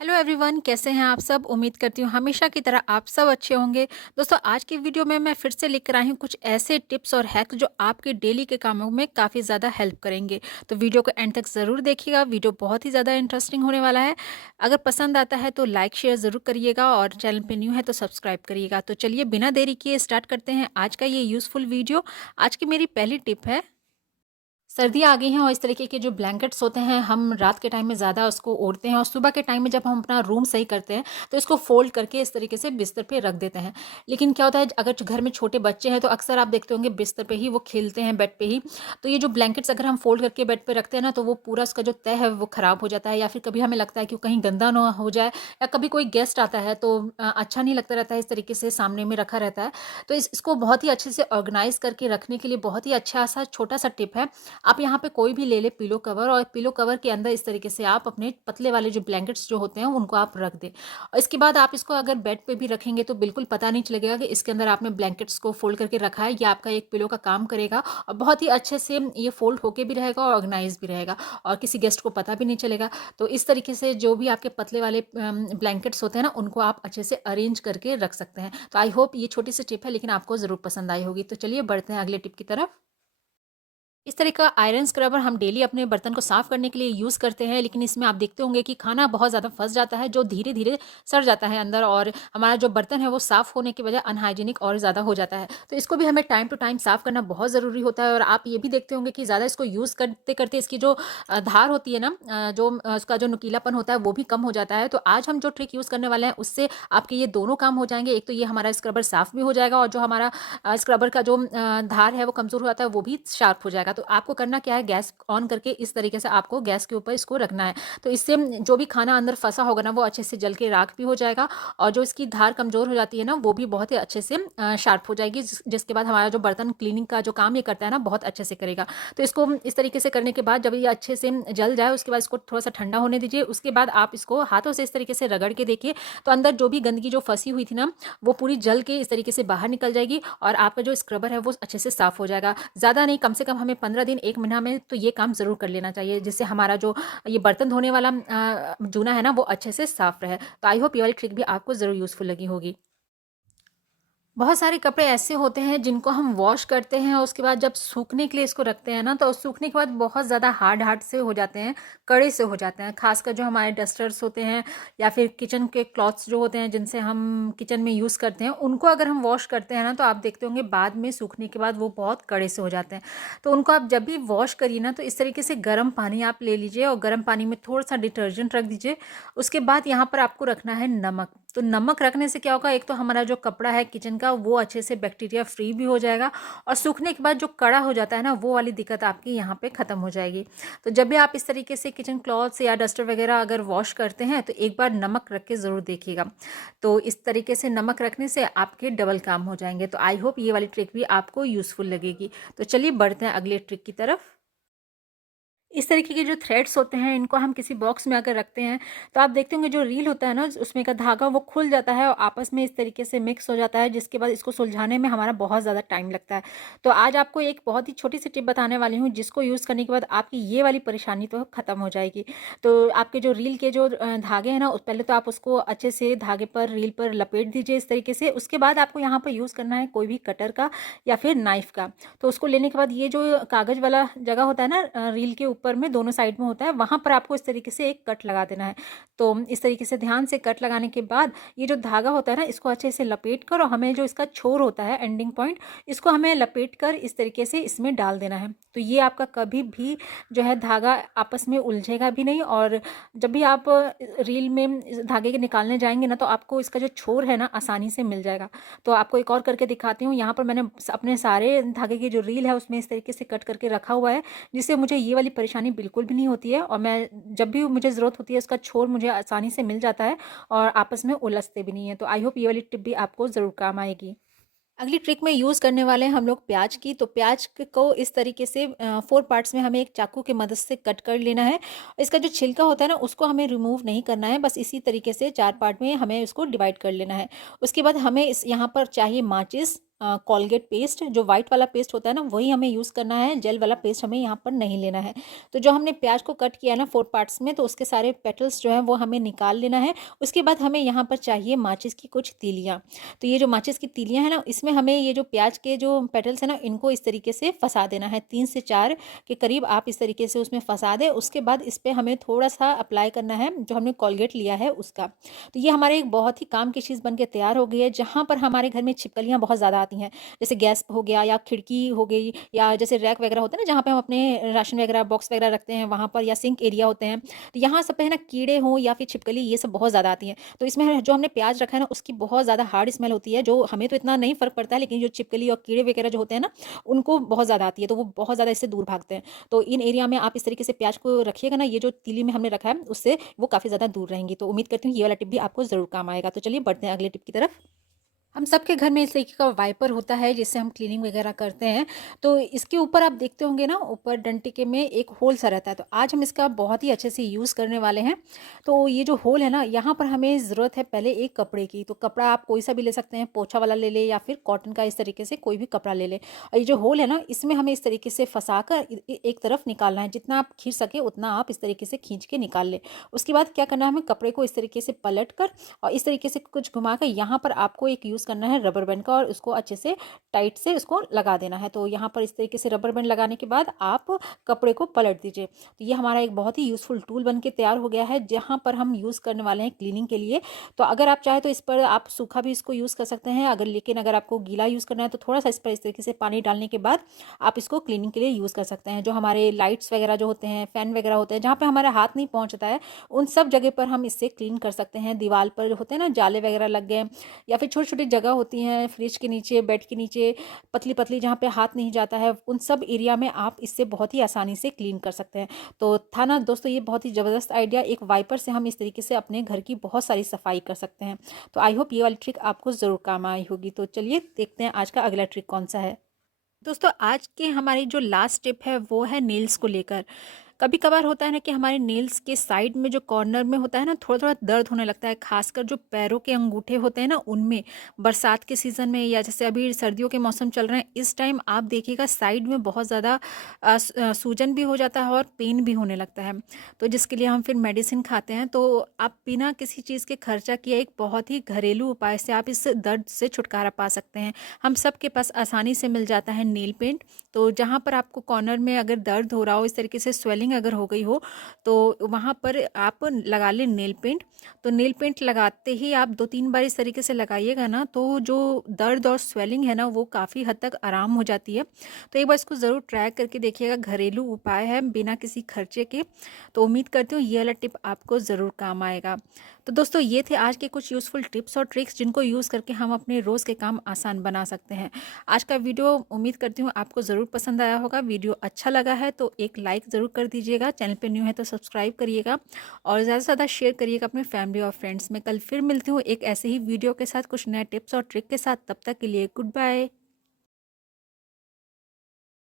Hello everyone, कैसे हैं आप सब। उम्मीद करती हूँ हमेशा की तरह आप सब अच्छे होंगे। दोस्तों, आज की वीडियो में मैं फिर से लेकर आई हूँ कुछ ऐसे टिप्स और हैक्स जो आपके डेली के कामों में काफ़ी ज़्यादा हेल्प करेंगे। तो वीडियो को एंड तक ज़रूर देखिएगा, वीडियो बहुत ही ज़्यादा इंटरेस्टिंग होने वाला है। अगर पसंद आता है तो लाइक शेयर ज़रूर करिएगा और चैनल पर न्यू है तो सब्सक्राइब करिएगा। तो चलिए बिना देरी किए स्टार्ट करते हैं आज का ये यूज़फुल वीडियो। आज की मेरी पहली टिप है, सर्दियाँ आ गई हैं और इस तरीके के जो ब्लैंकेट्स होते हैं हम रात के टाइम में ज़्यादा उसको ओढ़ते हैं और सुबह के टाइम में जब हम अपना रूम सही करते हैं तो इसको फ़ोल्ड करके इस तरीके से बिस्तर पे रख देते हैं। लेकिन क्या होता है, अगर घर में छोटे बच्चे हैं तो अक्सर आप देखते होंगे बिस्तर पे ही वो खेलते हैं, बेड पे ही। तो ये जो ब्लैंकेट्स अगर हम फ़ोल्ड करके बेड पे रखते हैं ना, तो वो पूरा उसका जो तह है वो ख़राब हो जाता है, या फिर कभी हमें लगता है कि वो कहीं गंदा ना हो जाए, या कभी कोई गेस्ट आता है तो अच्छा नहीं लगता रहता है इस तरीके से सामने में रखा रहता है। तो इसको बहुत ही अच्छे से ऑर्गेनाइज़ करके रखने के लिए बहुत ही अच्छा सा छोटा सा टिप है। आप यहाँ पे कोई भी ले ले पिलो कवर, और पिलो कवर के अंदर इस तरीके से आप अपने पतले वाले जो ब्लैंकेट्स जो होते हैं उनको आप रख दें। और इसके बाद आप इसको अगर बेड पे भी रखेंगे तो बिल्कुल पता नहीं चलेगा कि इसके अंदर आपने ब्लैंकेट्स को फोल्ड करके रखा है। ये आपका एक पिलो का काम करेगा और बहुत ही अच्छे से ये फोल्ड होके भी रहेगा और ऑर्गेनाइज भी रहेगा और किसी गेस्ट को पता भी नहीं चलेगा। तो इस तरीके से जो भी आपके पतले वाले ब्लैंकेट्स होते हैं ना, उनको आप अच्छे से अरेंज करके रख सकते हैं। तो आई होप ये छोटी सी टिप है लेकिन आपको ज़रूर पसंद आई होगी। तो चलिए बढ़ते हैं अगले टिप की तरफ। इस तरह का आयरन स्क्रबर हम डेली अपने बर्तन को साफ़ करने के लिए यूज़ करते हैं, लेकिन इसमें आप देखते होंगे कि खाना बहुत ज़्यादा फँस जाता है जो धीरे-धीरे सड़ जाता है अंदर, और हमारा जो बर्तन है वो साफ़ होने की बजाय अनहाइजीनिक और ज़्यादा हो जाता है। तो इसको भी हमें टाइम टू टाइम साफ़ करना बहुत ज़रूरी होता है, और आप ये भी देखते होंगे कि ज़्यादा इसको यूज़ करते-करते इसकी जो धार होती है ना, उसका जो नुकीलापन होता है वो भी कम हो जाता है। तो आज हम जो ट्रिक यूज़ करने वाले हैं उससे आपके ये दोनों काम हो जाएँगे। एक तो ये हमारा स्क्रबर साफ़ भी हो जाएगा और जो हमारा स्क्रबर का जो धार है वो कमज़ोर हो जाता है वो भी शार्प हो जाएगा। तो आपको करना क्या है, गैस ऑन करके इस तरीके से आपको गैस के ऊपर इसको रखना है। तो इससे जो भी खाना अंदर फँसा होगा ना वो अच्छे से जल के राख भी हो जाएगा, और जो इसकी धार कमज़ोर हो जाती है ना वो भी बहुत ही अच्छे से शार्प हो जाएगी, जिसके बाद हमारा जो बर्तन क्लीनिंग का जो काम ये करता है ना बहुत अच्छे से करेगा। तो इसको इस तरीके से करने के बाद जब ये अच्छे से जल जाए उसके बाद इसको थोड़ा-सा ठंडा होने दीजिए। उसके बाद आप इसको हाथों से इस तरीके से रगड़ के देखिए, तो अंदर जो भी गंदगी जो फँसी हुई थी ना वो पूरी जल के इस तरीके से बाहर निकल जाएगी और आपका जो स्क्रबर है वो अच्छे से साफ़ हो जाएगा। ज़्यादा नहीं, कम से कम हमें 15 दिन 1 महीना में तो ये काम ज़रूर कर लेना चाहिए, जिससे हमारा जो ये बर्तन धोने वाला जूना है ना वो अच्छे से साफ़ रहे। तो आई होप ये वाली ट्रिक भी आपको ज़रूर यूज़फुल लगी होगी। बहुत सारे कपड़े ऐसे होते हैं जिनको हम वॉश करते हैं और उसके बाद जब सूखने के लिए इसको रखते हैं ना, तो सूखने के बाद बहुत ज़्यादा हार्ड हार्ड से हो जाते हैं, कड़े से हो जाते हैं। खासकर जो हमारे डस्टर्स होते हैं या फिर किचन के क्लॉथ्स जो होते हैं जिनसे हम किचन में यूज़ करते हैं, उनको अगर हम वॉश करते हैं ना तो आप देखते होंगे बाद में सूखने के बाद वो बहुत कड़े से हो जाते हैं। तो उनको आप जब भी वॉश करिए ना तो इस तरीके से गर्म पानी आप ले लीजिए और गर्म पानी में थोड़ा सा डिटर्जेंट रख दीजिए। उसके बाद यहाँ पर आपको रखना है नमक। तो नमक रखने से क्या होगा, एक तो हमारा जो कपड़ा है किचन का वो अच्छे से बैक्टीरिया फ्री भी हो जाएगा, और सूखने के बाद जो कड़ा हो जाता है ना वो वाली दिक्कत आपकी यहाँ पे ख़त्म हो जाएगी। तो जब भी आप इस तरीके से किचन क्लॉथ्स या डस्टर वगैरह अगर वॉश करते हैं तो एक बार नमक रख के ज़रूर देखिएगा। तो इस तरीके से नमक रखने से आपके डबल काम हो जाएंगे। तो आई होप ये वाली ट्रिक भी आपको यूज़फुल लगेगी। तो चलिए बढ़ते हैं अगले ट्रिक की तरफ। इस तरीके के जो थ्रेड्स होते हैं इनको हम किसी बॉक्स में अगर रखते हैं तो आप देखते होंगे जो रील होता है ना उसमें का धागा वो खुल जाता है और आपस में इस तरीके से मिक्स हो जाता है, जिसके बाद इसको सुलझाने में हमारा बहुत ज़्यादा टाइम लगता है। तो आज आपको एक बहुत ही छोटी सी टिप बताने वाली हूँ जिसको यूज़ करने के बाद आपकी ये वाली परेशानी तो ख़त्म हो जाएगी। तो आपके जो रील के जो धागे हैं ना पहले तो आप उसको अच्छे से धागे पर रील पर लपेट दीजिए इस तरीके से। उसके बाद आपको यहाँ पर यूज़ करना है कोई भी कटर का या फिर नाइफ़ का। तो उसको लेने के बाद ये जो कागज़ वाला जगह होता है ना रील के ऊपर में दोनों साइड में होता है, वहाँ पर आपको इस तरीके से एक कट लगा देना है। तो इस तरीके से ध्यान से कट लगाने के बाद ये जो धागा होता है ना इसको अच्छे से लपेट कर, और हमें जो इसका छोर होता है एंडिंग पॉइंट इसको हमें लपेट कर इस तरीके से इसमें डाल देना है। तो ये आपका कभी भी जो है धागा आपस में उलझेगा भी नहीं, और जब भी आप रील में इस धागे के निकालने जाएंगे ना तो आपको इसका जो छोर है ना आसानी से मिल जाएगा। तो आपको एक और करके दिखाती हूँ। यहाँ पर मैंने अपने सारे धागे की जो रील है उसमें इस तरीके से कट करके रखा हुआ है, जिससे मुझे ये वाली परेशानी बिल्कुल भी नहीं होती है, और मैं जब भी मुझे ज़रूरत होती है उसका छोर मुझे आसानी से मिल जाता है और आपस में उलझते भी नहीं है। तो आई होप ये वाली टिप भी आपको ज़रूर काम आएगी। अगली ट्रिक में यूज़ करने वाले हैं हम लोग प्याज की। तो प्याज को इस तरीके से 4 पार्ट्स में हमें एक चाकू की मदद से कट कर लेना है। इसका जो छिलका होता है ना उसको हमें रिमूव नहीं करना है, बस इसी तरीके से 4 पार्ट में हमें इसको डिवाइड कर लेना है। उसके बाद हमें इस यहाँ पर चाहिए माचिस, कोलगेट पेस्ट, जो वाइट वाला पेस्ट होता है ना, वही हमें यूज़ करना है, जेल वाला पेस्ट हमें यहाँ पर नहीं लेना है। तो जो हमने प्याज को कट किया है ना 4 पार्ट्स में, तो उसके सारे पेटल्स जो हैं वो हमें निकाल लेना है। उसके बाद हमें यहाँ पर चाहिए माचिस की कुछ तीलियाँ। तो ये जो माचिस की तीलियाँ हैं ना, इसमें हमें ये जो प्याज के जो पेटल्स हैं ना, इनको इस तरीके से फँसा देना है। 3 से 4 के करीब आप इस तरीके से उसमें फँसा दें। उसके बाद इस पे हमें थोड़ा-सा अप्लाई करना है, जो हमने कोलगेट लिया है उसका। तो ये हमारे एक बहुत ही काम की चीज़ बन के तैयार हो गई है, जहाँ पर हमारे घर में छिपकलियाँ बहुत ज़्यादा आती हैं। जैसे गैस हो गया या खिड़की हो गई, या जैसे रैक वगैरह होता है ना, जहाँ पे हम अपने राशन वगैरह बॉक्स वगैरह रखते हैं वहाँ पर, या सिंक एरिया होते हैं। तो यहाँ सब पे है ना कीड़े हों या फिर छिपकली, ये सब बहुत ज़्यादा आती हैं। तो इसमें जो हमने प्याज रखा है ना, उसकी बहुत ज़्यादा हार्ड स्मेल होती है, जो हमें तो इतना नहीं फ़र्क पड़ता है, लेकिन जो छिपकली और कीड़े वगैरह जो होते हैं ना, उनको बहुत ज़्यादा आती है, तो वो बहुत ज़्यादा इससे दूर भागते हैं। तो इन एरिया में आप इस तरीके से प्याज को रखिएगा ना, ये जो तीली में हमने रखा है, उससे वो काफ़ी ज़्यादा दूर रहेंगी। तो उम्मीद करती हूँ ये वाला टिप भी आपको ज़रूर काम आएगा। तो चलिए बढ़ते हैं अगले टिप की तरफ। हम सबके घर में इस तरीके का वाइपर होता है, जिससे हम क्लीनिंग वगैरह करते हैं। तो इसके ऊपर आप देखते होंगे ना, ऊपर डंटे के में एक होल सा रहता है। तो आज हम इसका बहुत ही अच्छे से यूज़ करने वाले हैं। तो ये जो होल है ना, यहाँ पर हमें ज़रूरत है पहले एक कपड़े की। तो कपड़ा आप कोई सा भी ले सकते हैं, पोंछा वाला ले लें या फिर कॉटन का, इस तरीके से कोई भी कपड़ा ले लें। और ये जो होल है ना, इसमें हमें इस तरीके से फँसा कर एक तरफ निकालना है। जितना आप खींच सके उतना आप इस तरीके से खींच के निकाल लें। उसके बाद क्या करना है, हमें कपड़े को इस तरीके से पलट कर और इस तरीके से कुछ घुमा कर, यहाँ पर आपको एक यूज़ करना है रबर बैंड का, और उसको अच्छे से टाइट से उसको लगा देना है। तो यहाँ पर इस तरीके से रबर बैंड लगाने के बाद आप कपड़े को पलट दीजिए। तो ये हमारा एक बहुत ही यूज़फुल टूल बन के तैयार हो गया है, जहाँ पर हम यूज़ करने वाले हैं क्लीनिंग के लिए। तो अगर आप चाहें तो इस पर आप सूखा भी इसको यूज़ कर सकते हैं, लेकिन अगर आपको गीला यूज़ करना है तो थोड़ा सा इस पर इस तरीके से पानी डालने के बाद आप इसको क्लीनिंग के लिए यूज़ कर सकते हैं। जो हमारे लाइट्स वगैरह जो होते हैं, फैन वगैरह होते हैं, जहाँ पे हमारा हाथ नहीं पहुँचता है, उन सब जगह पर हम इससे क्लीन कर सकते हैं। दीवार पर होते हैं ना जाले वगैरह लग गए, या फिर छोटी-छोटी जगह होती हैं फ्रिज के नीचे, बेड के नीचे, पतली-पतली जहाँ पे हाथ नहीं जाता है, उन सब एरिया में आप इससे बहुत ही आसानी से क्लीन कर सकते हैं। तो था ना दोस्तों ये बहुत ही ज़बरदस्त आइडिया, एक वाइपर से हम इस तरीके से अपने घर की बहुत सारी सफाई कर सकते हैं। तो आई होप ये वाली ट्रिक आपको ज़रूर काम आई होगी। तो चलिए देखते हैं आज का अगला ट्रिक कौन-सा है। दोस्तों आज के हमारी जो लास्ट टिप है वो है नेल्स को लेकर। कभी कभार होता है ना कि हमारे नेल्स के साइड में जो कॉर्नर में होता है ना, थोड़ा थोड़ा दर्द होने लगता है, खासकर जो पैरों के अंगूठे होते हैं ना उनमें। बरसात के सीज़न में या जैसे अभी सर्दियों के मौसम चल रहे हैं, इस टाइम आप देखिएगा साइड में बहुत ज़्यादा सूजन भी हो जाता है और पेन भी होने लगता है। तो जिसके लिए हम फिर मेडिसिन खाते हैं। तो आप बिना किसी चीज़ के खर्चा किए एक बहुत ही घरेलू उपाय से आप इस दर्द से छुटकारा पा सकते हैं। हम सब के पास आसानी से मिल जाता है नेल पेंट। तो जहाँ पर आपको कॉर्नर में अगर दर्द हो रहा हो, इस तरीके से स्वेलिंग अगर हो गई हो, तो वहाँ पर आप लगा लें नेल पेंट। तो नेल पेंट लगाते ही आप 2-3 बार इस तरीके से लगाइएगा ना, तो जो दर्द और स्वेलिंग है ना, वो काफ़ी हद तक आराम हो जाती है। तो एक बार इसको ज़रूर ट्राई करके देखिएगा, घरेलू उपाय है बिना किसी खर्चे के। तो उम्मीद करती हूँ ये वाला टिप आपको ज़रूर काम आएगा। तो दोस्तों ये थे आज के कुछ यूज़फुल टिप्स और ट्रिक्स, जिनको यूज़ करके हम अपने रोज़ के काम आसान बना सकते हैं। आज का वीडियो उम्मीद करती हूँ आपको ज़रूर पसंद आया होगा। वीडियो अच्छा लगा है तो एक लाइक ज़रूर कर दीजिएगा, चैनल पे न्यू है तो सब्सक्राइब करिएगा और ज़्यादा से ज़्यादा शेयर करिएगा अपने फैमिली और फ्रेंड्स में। कल फिर मिलती हूँ एक ऐसे ही वीडियो के साथ, कुछ नए टिप्स और ट्रिक के साथ। तब तक के लिए गुड बाय।